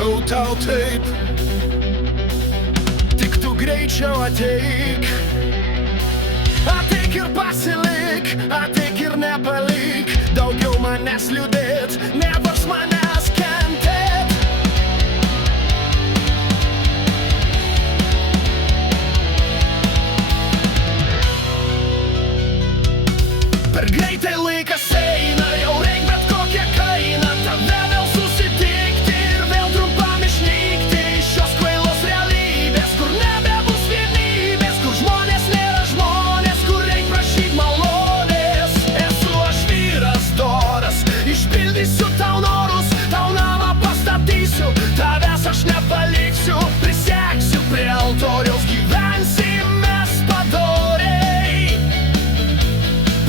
sakau tau taip, tik tu greičiau ateik. Ateik ir pasilik, ateik ir nepalik, daugiau manęs liūdėt, nevars manęs kentėt. Per greitai laikas eina, jau reik bet kokią kainą tave vėl susitikti ir vėl trumpam išnykti iš šios kvailos realybės, kur nebebus vienybės, kur žmonės nėra žmonės, kur reik prašyt malonės. Esu aš vyras doras, išpildysiu tau norus, tau namą pastatysiu, tavęs aš nepaliksiu, prisegsiu prie altoriaus, gyvensim mes padoriai.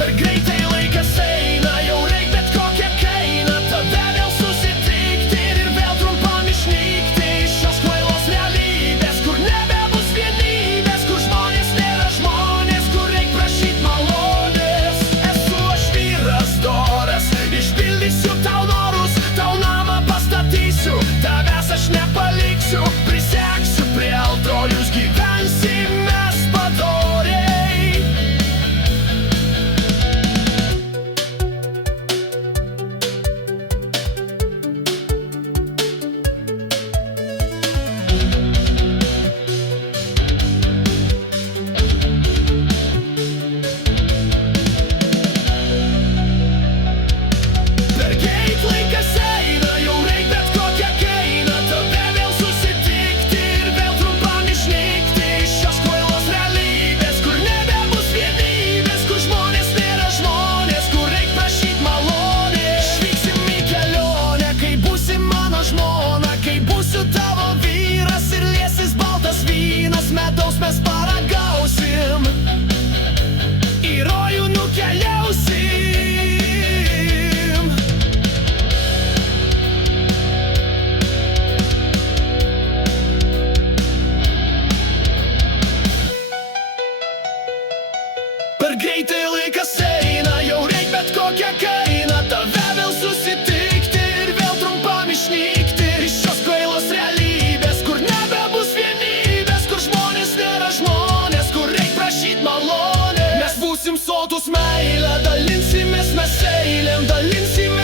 Per greitai laikas eina, jau reik bet kokią kainą tave vėl susitikti ir vėl trumpam išnykti iš šios kvailos realybės, kur nebebus vienybės, kur žmonės nėra žmonės, kur reik prašyt malonės. Esu aš vyras doras, išpildysiu tau norus, tau namą pastatysiu, tavęs aš nepaliksiu, prisegsiu prie altoriaus, gyvensim mes padoriai. Per greit laikas eina, jau reik bet kokią kainą tave vėl susitikti ir vėl trumpam išnykti iš šios kvailos realybės, kur nebebus vienybės, kur žmonės nėra žmonės, kur reik prašyt malonės. Išvyksim į kelionę, kai būsi mano žmona, kai būsiu tavo vyras ir liesis baltas vynas, medaus mes paragausim, į rojų nukeliausim. Per greitai laikas eina, jau reik bet kokią kainą tave vėl susitikti ir vėl trumpam išnykti iš šios kvailos realybės, kur nebebus vienybės, kur žmonės nėra žmonės, kur reik prašyt malonės. Mes būsim sotūs meilę, dalinsimės mes eilėm, dalinsimės